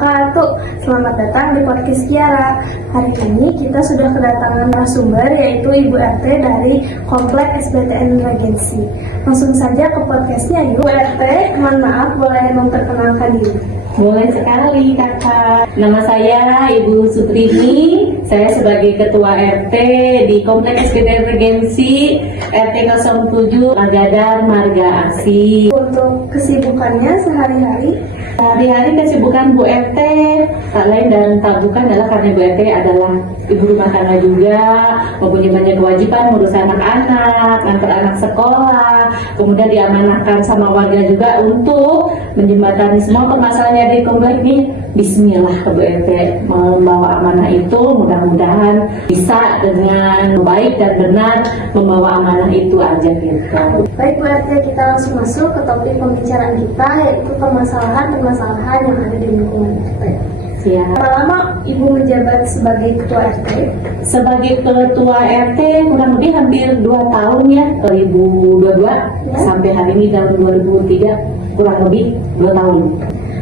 wabarakatuh. Selamat datang di podcast Kiara. Hari ini kita sudah kedatangan narasumber yaitu Ibu RT dari Komplek SBTN Regensi. Langsung saja ke podcastnya yuk. Ibu RT, mohon maaf boleh memperkenalkan diri? Boleh sekali kakak. Nama saya Ibu Sutrini. Saya sebagai Ketua RT di Komplek SBTN Regensi RT 07 Magadar Marga Asih. Untuk kesibukannya sehari-hari? Hari-hari kesibukan Bu RT tak lain dan tak bukan adalah karena Bu RT adalah ibu rumah tangga juga, mempunyai banyak kewajiban ngurus anak-anak, antar anak sekolah, kemudian diamanahkan sama warga juga untuk menjembatani semua permasalahan di komplek ini. Bismillah ke Bu RT membawa amanah itu, mudah-mudahan bisa dengan baik dan benar membawa amanah itu aja gitu. Baik Bu RT, kita langsung masuk ke topik pembicaraan kita yaitu permasalahan yang ada di lingkungan RT. Siap. Berapa lama Ibu menjabat sebagai Ketua RT? Sebagai Ketua RT kurang lebih hampir 2 tahun ya, 2022 sampai hari ini tahun 2003, kurang lebih 2 tahun.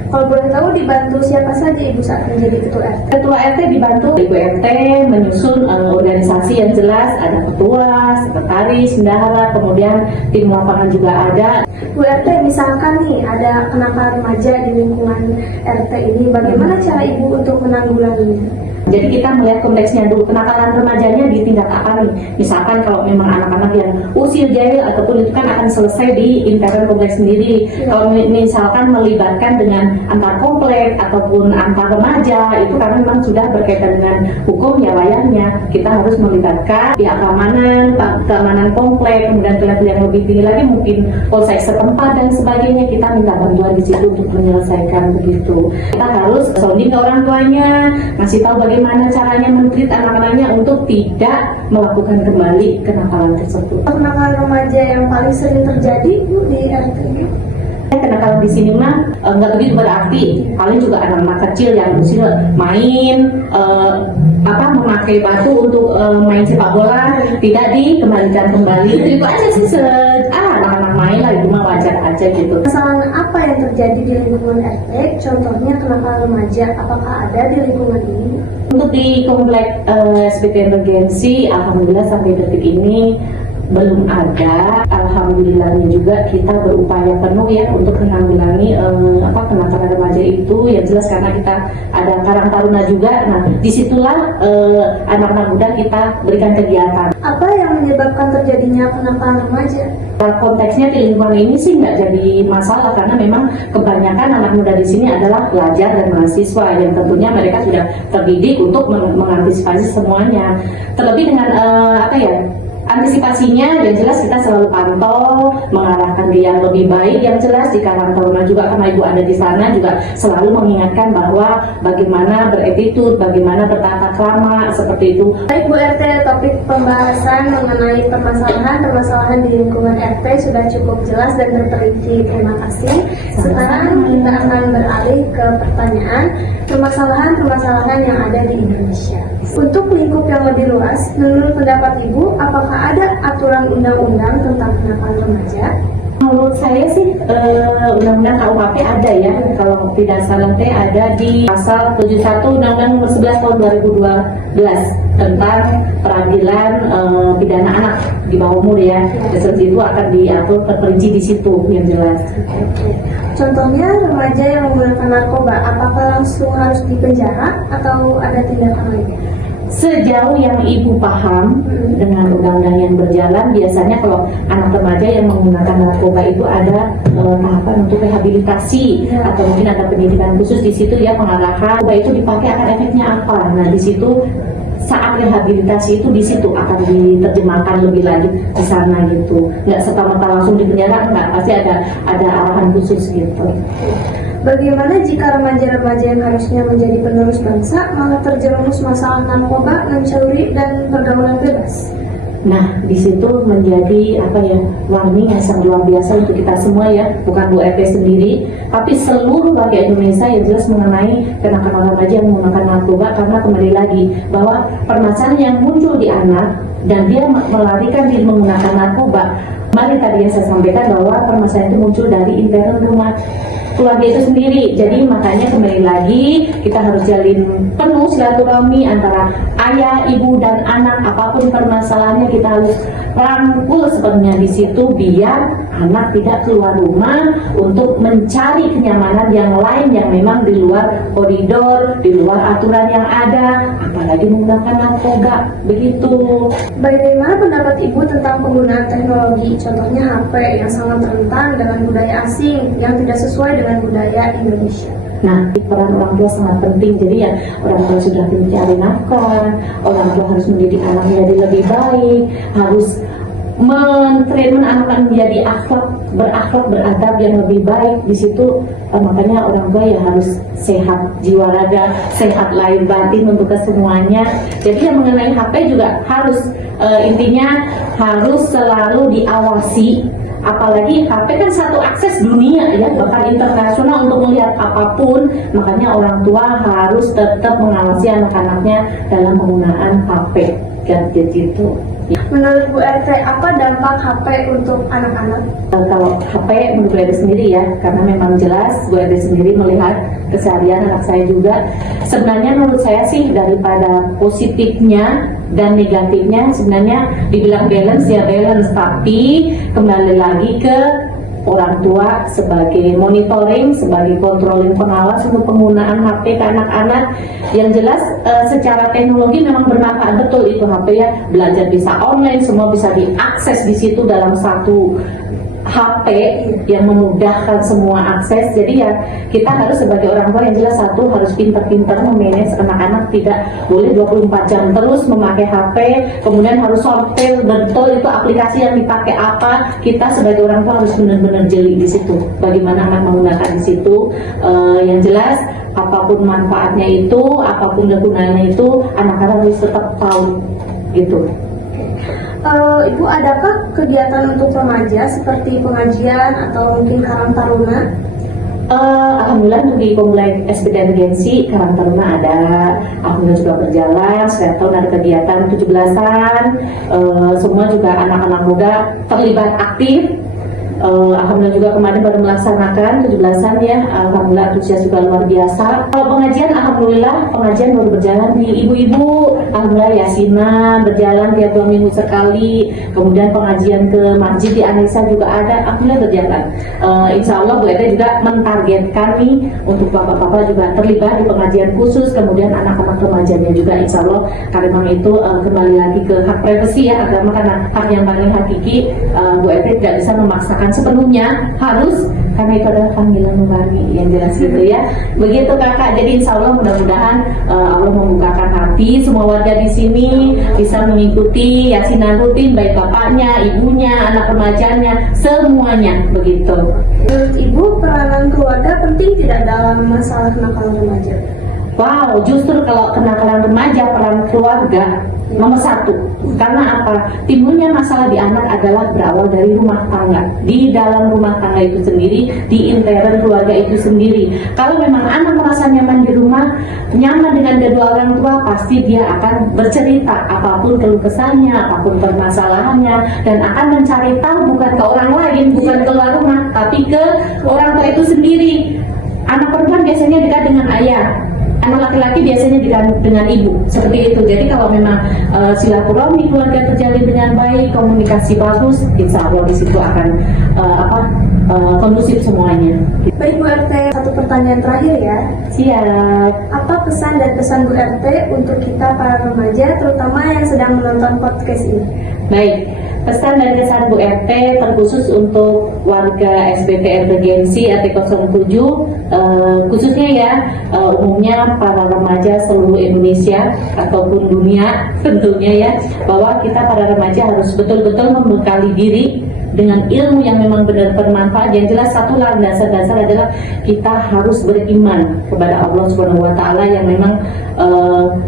Kalau boleh tahu dibantu siapa saja Ibu saat menjadi Ketua RT? Ketua RT dibantu Ibu RT menyusun organisasi yang jelas, ada ketua, sekretaris, bendahara, kemudian tim lapangan juga ada. Bu RT, misalkan nih ada kenakalan remaja di lingkungan RT ini, bagaimana cara Ibu untuk menanggulanginya? Jadi kita melihat konteksnya dulu, kenakalan remajanya di tingkat apa nih? Misalkan kalau memang anak-anak yang usia jahil ataupun itu kan akan selesai di intern kompleks sendiri. Kalau misalkan melibatkan dengan antar komplek ataupun antar remaja, itu karena memang sudah berkaitan dengan hukum ya layaknya kita harus melibatkan pihak keamanan komplek, kemudian pihak yang lebih tinggi lagi mungkin polsek setempat dan sebagainya, kita minta bantuan di situ untuk menyelesaikan begitu. Kita harus sounding ke orang tuanya, ngasih tahu bagaimana caranya men-treat anak-anaknya untuk tidak melakukan kembali kenakalan tersebut. Kenakalan remaja yang paling sering terjadi Bu di RT ini? Kenakalan di sini mah nggak begitu berarti, paling juga anak-anak kecil yang usia main memakai batu untuk main sepak bola tidak dikembalikan kembali. Itu aja sih, anak-anak main lah, itu mah wajar aja gitu. Kesalahan apa yang terjadi di lingkungan RT? Contohnya kenakalan remaja, apakah ada di lingkungan ini? Untuk di komplek SBTN Regensi, alhamdulillah sampai detik ini belum ada. Alhamdulillahnya juga kita berupaya penuh ya untuk menanggulangi kenakalan remaja itu. Yang jelas karena kita ada Karang Taruna juga. Nah, disitulah anak-anak muda kita berikan kegiatan. Apa yang menyebabkan terjadinya kenakalan remaja? Konteksnya di lingkungan ini sih nggak jadi masalah karena memang kebanyakan anak muda di sini adalah pelajar dan mahasiswa yang tentunya mereka sudah terdidik untuk mengantisipasi semuanya. Terlebih dengan antisipasinya yang jelas kita selalu pantau, mengarahkan dia yang lebih baik. Yang jelas di Karang Taruna juga karena Ibu ada di sana juga selalu mengingatkan bahwa bagaimana beretitude, bagaimana bertata krama seperti itu. Baik Bu RT, topik pembahasan mengenai permasalahan di lingkungan RT sudah cukup jelas dan terperinci. Terima kasih. Sekarang kita akan beralih ke pertanyaan permasalahan yang ada di Indonesia. Untuk lingkup yang lebih luas, menurut pendapat Ibu, apakah ada aturan undang-undang tentang kenakalan remaja? Menurut saya sih Undang-Undang KUHP ada ya, kalau tidak salah ada di pasal 71 Undang-Undang nomor 11 tahun 2012 tentang peradilan pidana anak di bawah umur ya. Seperti itu akan diatur terperinci di situ yang jelas. Contohnya remaja yang menggunakan narkoba, apakah langsung harus dipenjara atau ada tindakan lainnya? Sejauh yang Ibu paham dengan undang-undang yang berjalan, biasanya kalau anak remaja yang menggunakan narkoba itu ada tahapan untuk rehabilitasi atau mungkin ada pendidikan khusus di situ ya, pengarahan narkoba itu dipakai akan efeknya apa. Nah di situ saat rehabilitasi itu di situ akan diterjemahkan lebih lanjut di sana gitu. Nggak serta-merta langsung di penjara, nggak, pasti ada arahan khusus gitu. Bagaimana jika remaja-remaja yang harusnya menjadi penerus bangsa malah terjerumus masalah narkoba, mencuri, dan pergaulan bebas? Nah, di situ menjadi warning yang sangat luar biasa untuk kita semua ya, bukan Bu RT sendiri, tapi seluruh warga Indonesia yang jelas mengenai kenakalan remaja yang menggunakan narkoba. Karena kembali lagi bahwa permasalahan yang muncul di anak dan dia melarikan diri menggunakan narkoba. Kemarin tadi yang saya sampaikan bahwa permasalahan itu muncul dari intern rumah keluarga itu sendiri. Jadi makanya kembali lagi kita harus jalin penuh silaturahmi antara ayah, ibu dan anak. Apapun permasalahannya kita harus rangkul sepenuhnya di situ biar anak tidak keluar rumah untuk mencari kenyamanan yang lain yang memang di luar koridor, di luar aturan yang ada, apalagi menggunakan narkoba begitu. Bagaimana pendapat Ibu tentang penggunaan teknologi, contohnya HP yang sangat rentan dengan budaya asing yang tidak sesuai dengan budaya Indonesia? Nah, peran orang tua sangat penting. Jadi ya orang tua sudah mencari nafkah, orang tua harus mendidik anaknya jadi lebih baik, harus men-train anak menjadi berakhlak, beradab yang lebih baik. Di situ makanya orang tua ya harus sehat jiwa raga, sehat lahir batin untuk kesemuanya. Jadi yang mengenai HP juga harus intinya harus selalu diawasi. Apalagi HP kan satu akses dunia ya, bahkan internasional untuk melihat apapun. Makanya orang tua harus tetap mengawasi anak-anaknya dalam penggunaan HP gadget itu. Menurut Bu RT, apa dampak HP untuk anak-anak? Kalau HP menurut Bu RT sendiri ya, karena memang jelas Bu RT sendiri melihat keseharian anak saya juga. Sebenarnya menurut saya sih daripada positifnya dan negatifnya sebenarnya dibilang balance ya balance, tapi kembali lagi ke orang tua sebagai monitoring, sebagai controlling pengawas untuk penggunaan HP ke anak-anak. Yang jelas secara teknologi memang bermanfaat betul itu HP ya, belajar bisa online, semua bisa diakses di situ dalam satu HP yang memudahkan semua akses. Jadi ya kita harus sebagai orang tua yang jelas satu harus pintar-pintar memanage anak-anak, tidak boleh 24 jam terus memakai HP, kemudian harus sortir betul itu aplikasi yang dipakai apa. Kita sebagai orang tua harus benar-benar jeli di situ bagaimana anak menggunakan di situ. Yang jelas apapun manfaatnya itu, apapun kegunaannya itu, anak-anak harus tetap tahu gitu. Ibu, adakah kegiatan untuk remaja seperti pengajian atau mungkin Karang Taruna? Alhamdulillah untuk di Komplek SPD Regensi Karang Taruna ada, alhamdulillah juga berjalan. Setiap tahun ada kegiatan 17-an, semua juga anak-anak muda terlibat aktif. Alhamdulillah juga kemarin baru melaksanakan 17-an ya, alhamdulillah antusias juga luar biasa. Kalau pengajian, alhamdulillah pengajian baru berjalan di ibu-ibu, alhamdulillah yasinan berjalan tiap 2 minggu sekali. Kemudian pengajian ke masjid di Anissa juga ada, alhamdulillah berjalan. Insya Allah Bu Eda juga mentargetkan nih untuk bapak-bapak juga terlibat di pengajian khusus, kemudian anak-anak remajanya juga insya Allah, karena memang itu kembali lagi ke hak privasi ya, agama karena hak yang paling hakiki. Bu Eda tidak bisa memaksakan sepenuhnya, harus, karena itu adalah panggilan nurani yang jelas gitu ya. Begitu kakak, jadi insya Allah mudah-mudahan Allah membukakan hati semua warga di sini bisa mengikuti yasinan rutin, baik bapaknya, ibunya, anak remajanya, semuanya begitu. Menurut Ibu, peranan keluarga penting tidak dalam masalah kenakalan remaja? Wow, justru kalau kenakalan remaja peran keluarga nomor 1. Karena apa? Timbulnya masalah di anak adalah berawal dari rumah tangga. Di dalam rumah tangga itu sendiri, di intern keluarga itu sendiri. Kalau memang anak merasa nyaman di rumah, nyaman dengan kedua orang tua, pasti dia akan bercerita apapun keluh kesahnya, apapun permasalahannya, dan akan mencari tahu bukan ke orang lain, bukan keluar rumah, tapi ke orang tua itu sendiri. Anak perempuan biasanya dekat dengan ayah, anak laki-laki biasanya dengan ibu, seperti itu. Jadi kalau memang silaturahmi keluarga terjalin dengan baik, komunikasi bagus, insya Allah di situ akan kondusif semuanya. Baik Bu RT, satu pertanyaan terakhir ya. Siap. Apa pesan dan kesan Bu RT untuk kita para remaja, terutama yang sedang menonton podcast ini? Baik, pesan dan kesan Bu RT terkhusus untuk warga SBPR Regensi RT 07, khususnya ya umumnya para remaja seluruh Indonesia ataupun dunia tentunya ya, bahwa kita para remaja harus betul-betul membekali diri dengan ilmu yang memang benar bermanfaat. Yang jelas satu dasar adalah kita harus beriman kepada Allah Subhanahu wa Ta'ala yang memang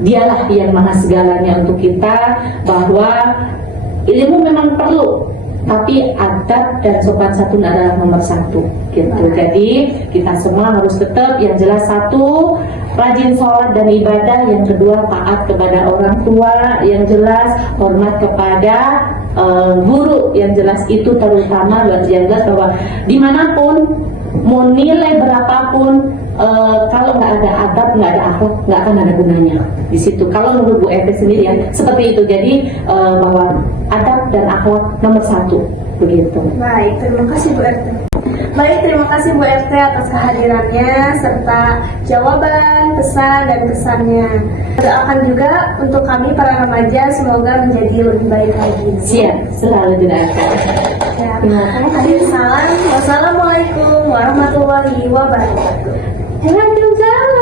dialah yang maha segalanya untuk kita, bahwa ilmu memang perlu, tapi adab dan sopan santun adalah nomor 1 gitu. Jadi kita semua harus tetap, yang jelas 1 rajin sholat dan ibadah, yang kedua taat kepada orang tua, yang jelas hormat kepada guru yang jelas itu terutama yang jelas bahwa dimanapun mau nilai berapapun kalau nggak ada adab, nggak ada akhlak, nggak akan ada gunanya di situ. Kalau menurut Bu RT sendiri ya seperti itu. Jadi bahwa adab dan akhlak nomor 1 begitu. Baik, terima kasih Bu RT. Baik, terima kasih Bu RT atas kehadirannya serta jawaban, pesan dan kesannya. Doakan juga untuk kami para remaja semoga menjadi lebih baik lagi. Siap, selalu didoakan. Ya. Terima kasih. Wassalamualaikum warahmatullahi wabarakatuh. Waalaikumsalam.